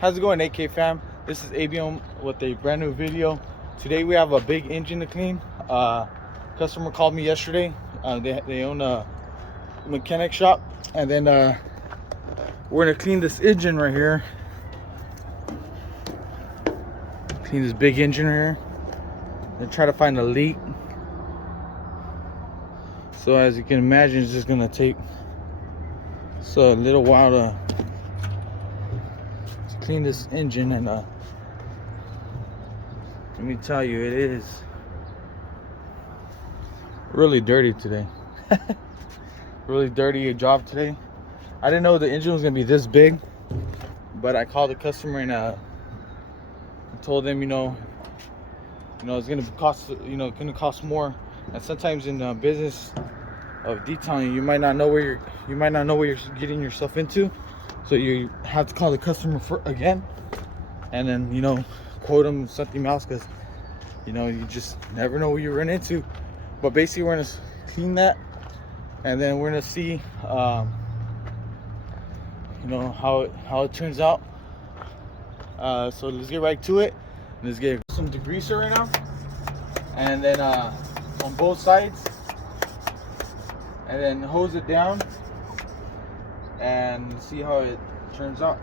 How's it going, AK fam? This is Abion with a brand new video. Today we have a big engine to clean. Customer called me yesterday. They own a mechanic shop, and then we're gonna clean this engine right here. Clean this big engine right here and try to find a leak. So as you can imagine, it's just gonna take a little while to clean this engine, and let me tell you, it is really dirty today. Really dirty job today. I didn't know the engine was gonna be this big, but I called the customer and told them, you know, it's gonna cost, gonna cost more. And sometimes in the business of detailing, you might not know where you're getting yourself into. So you have to call the customer again, and then quote them something else, because you just never know what you run into. But basically, we're gonna clean that, and then we're gonna see how it turns out. So let's get right to it. Let's get some degreaser right now, and then on both sides, and then hose it down and see how it turns out.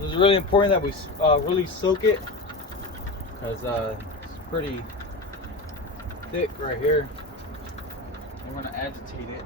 It's really important that we really soak it, because it's pretty thick right here. I'm going to agitate it.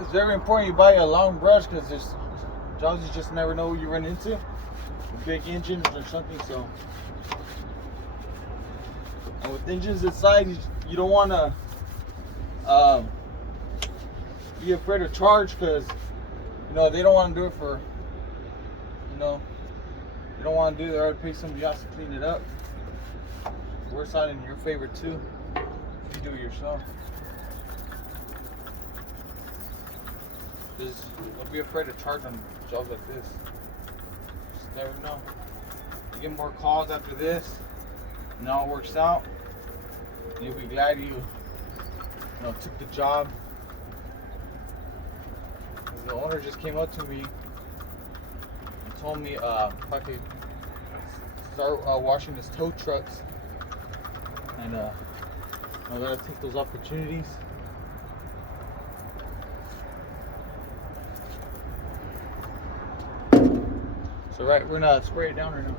It's very important you buy a long brush, because there's jobs you just never know what you run into with big engines or something. So, and with engines this size, you don't want to be afraid to charge, because they don't want to do it for they don't want to do it. They already pay somebody else to clean it up. Works out in your favor too if you do it yourself. Just don't be afraid to charge on jobs like this. Just never know. You get more calls after this, and all works out. You'll be glad you took the job. The owner just came up to me and told me if I could start washing his tow trucks, and I gotta take those opportunities. So we're gonna spray it down right now.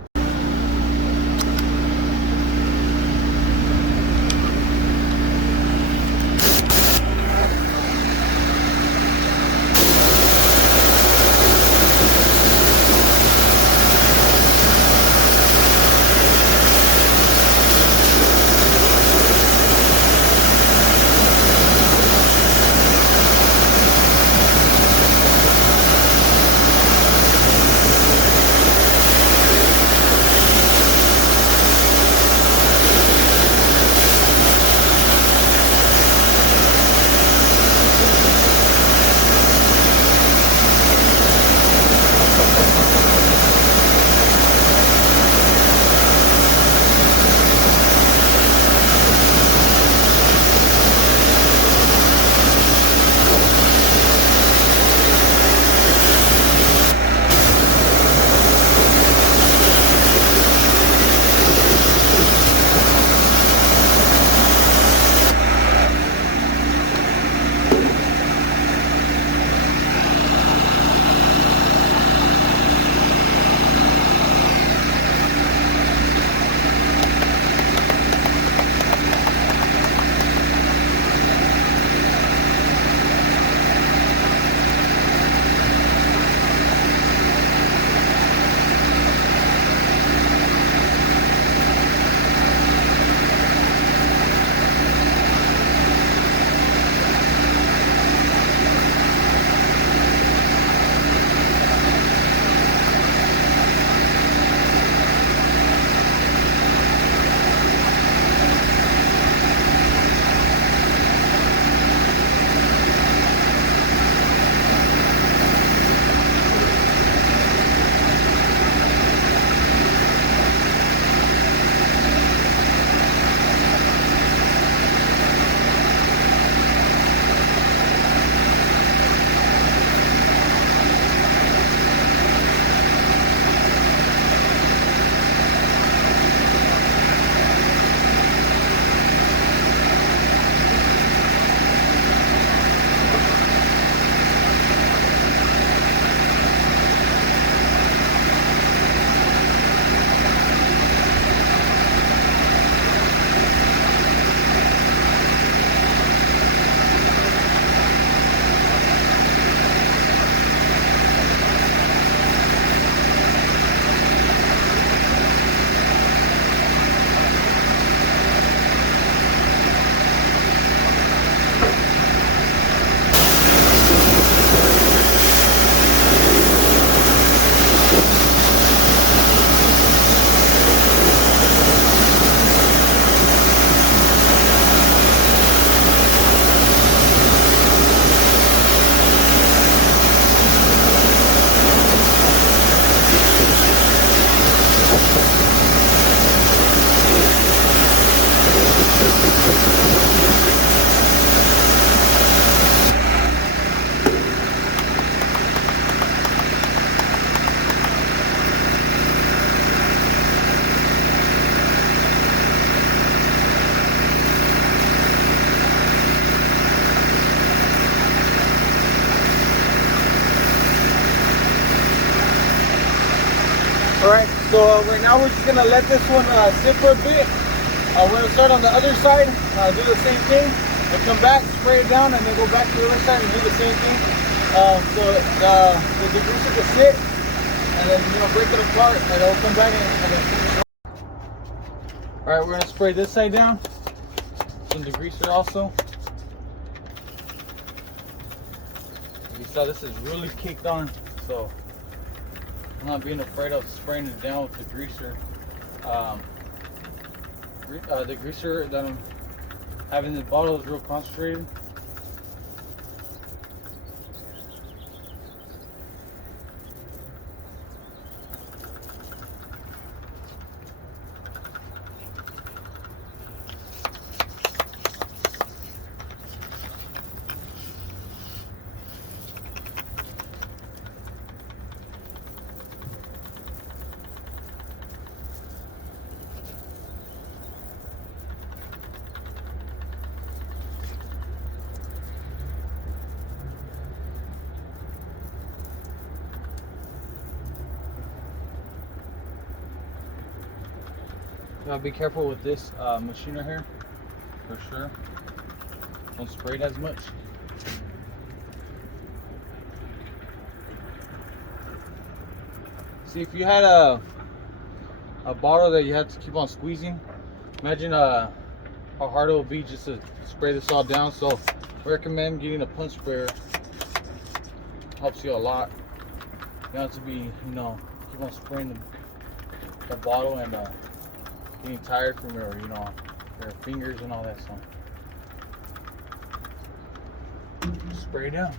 Alright, so right now we're just gonna let this one sit for a bit. We're gonna start on the other side, do the same thing, and come back, spray it down, and then go back to the other side and do the same thing. So the degreaser can sit, and then break it apart, and it'll come back and then finish it. Alright, we're gonna spray this side down. Some degreaser also. You saw this is really kicked on, so I'm not being afraid of spraying it down with the greaser. The greaser that I'm having in the bottle is real concentrated. Now be careful with this machine right here, for sure. Don't spray it as much. See, if you had a bottle that you had to keep on squeezing, imagine how hard it will be just to spray this all down. So I recommend getting a punch sprayer. Helps you a lot. You don't have to be, keep on spraying the bottle and getting tired from your fingers and all that stuff. Spray down.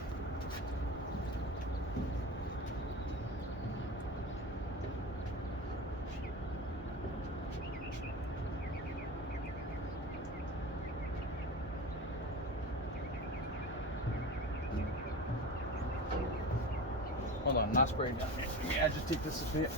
Hold on, not spraying down. Yeah, just take this a bit.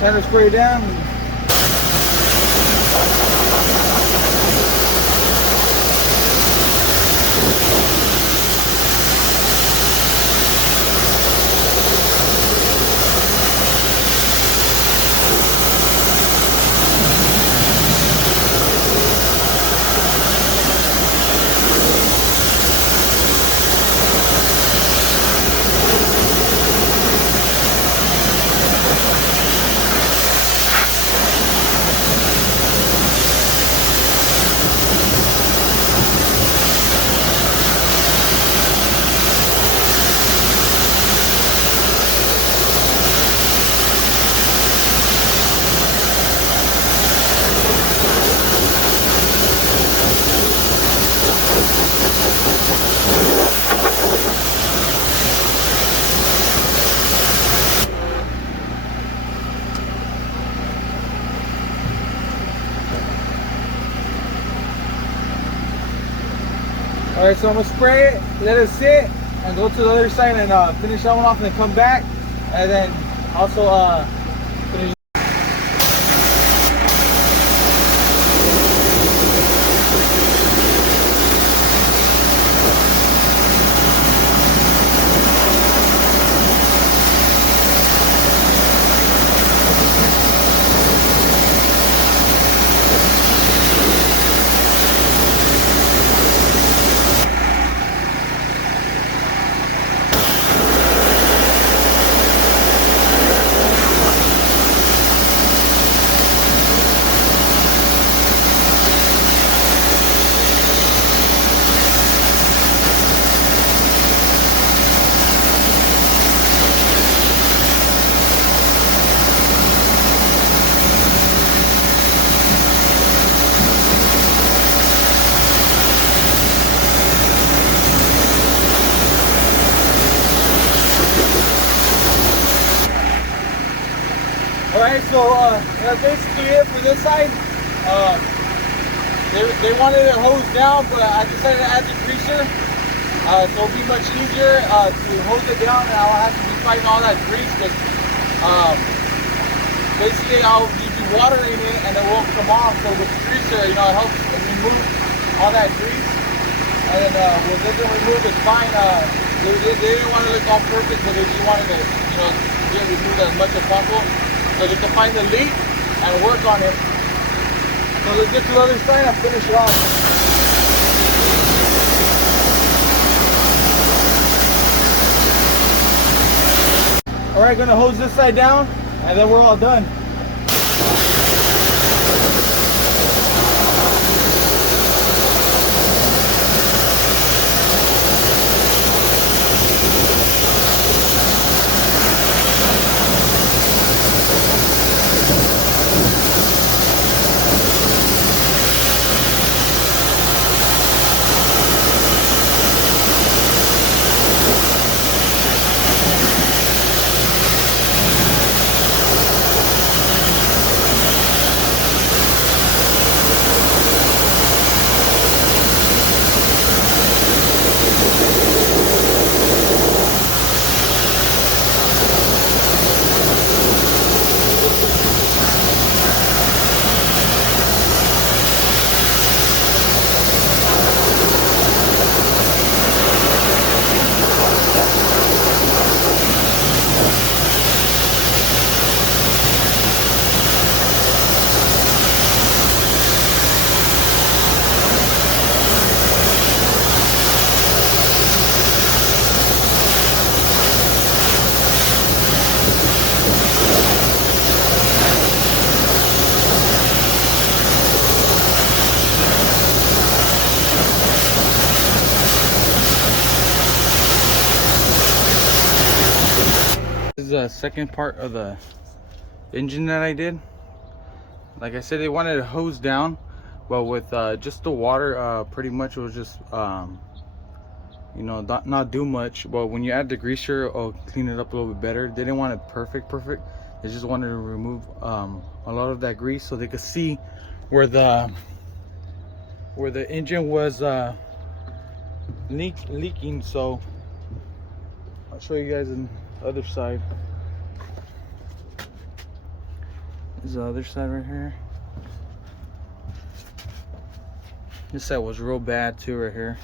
Time to spray it down. Alright, so I'm gonna spray it, let it sit, and go to the other side and finish that one off, and then come back, and then also finish. Alright, so that's basically it for this side. They wanted it hosed down, but I decided to add the greaser. So it'll be much easier to hose it down, and I'll have to be fighting all that grease. But basically, I'll be watering it, and it won't come off. So with the greaser, it helps remove all that grease. And then with this one removed, it's fine. They didn't want to look all perfect, but they just wanted to, get removed as much as possible, so they can find the leak and work on it. So let's get to the other side and finish it off. Alright, gonna hose this side down, and then we're all done. This is the second part of the engine that I did. Like I said, they wanted it hosed down, but with just the water, pretty much it was just not do much. But when you add the greaser, it'll clean it up a little bit better. They didn't want it perfect. They just wanted to remove a lot of that grease so they could see where the engine was leaking. So I'll show you guys on the other side. This is the other side right here. This side was real bad too right here.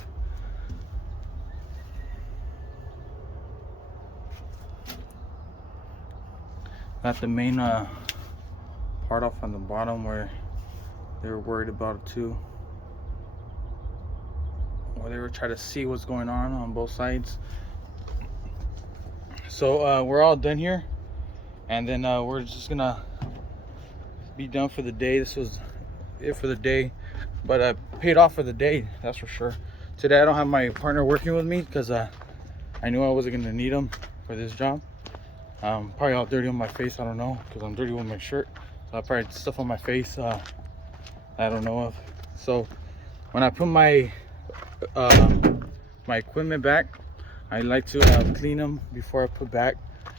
Got the main part off on the bottom where they were worried about it too. Where they were trying to see what's going on both sides. So we're all done here, and then we're just gonna be done for the day. This was it for the day, but I paid off for the day, that's for sure. Today I don't have my partner working with me because I knew I wasn't gonna need him for this job. Probably all dirty on my face, I don't know, because I'm dirty with my shirt. So I probably had stuff on my face I don't know of. So when I put my my equipment back, I like to clean them before I put back.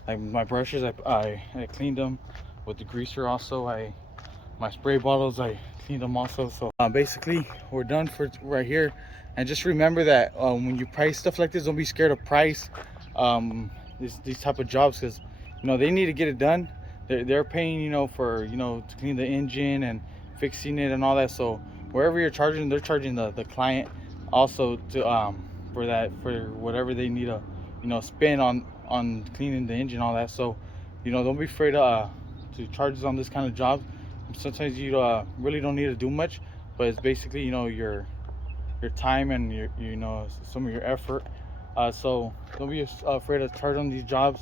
Like my brushes, I cleaned them with the greaser. Also, my spray bottles, I cleaned them also. So basically, we're done for right here. And just remember that when you price stuff like this, don't be scared of price these type of jobs, because you know they need to get it done. They're paying, you know, for, you know, to clean the engine and fixing it and all that. So wherever you're charging, they're charging the client also to for whatever they need to, you know, spend on cleaning the engine, all that. So, you know, don't be afraid to charge on this kind of job. Sometimes you really don't need to do much, but it's basically, you know, your time and your, you know, some of your effort. So don't be afraid to charge on these jobs,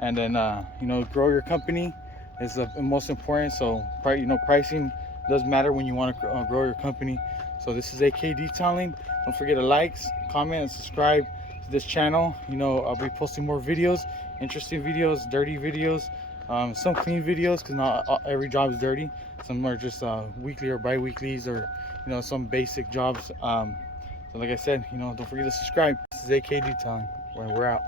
and then you know, grow your company is the most important. So you know, pricing does matter when you want to grow your company. So this is AK Detailing. Don't forget to like, comment, and subscribe to this channel. You know, I'll be posting more videos, interesting videos, dirty videos, some clean videos, because not every job is dirty. Some are just weekly or bi-weeklies, or you know, some basic jobs. So like I said, you know, don't forget to subscribe. This is AK Detailing. We're out.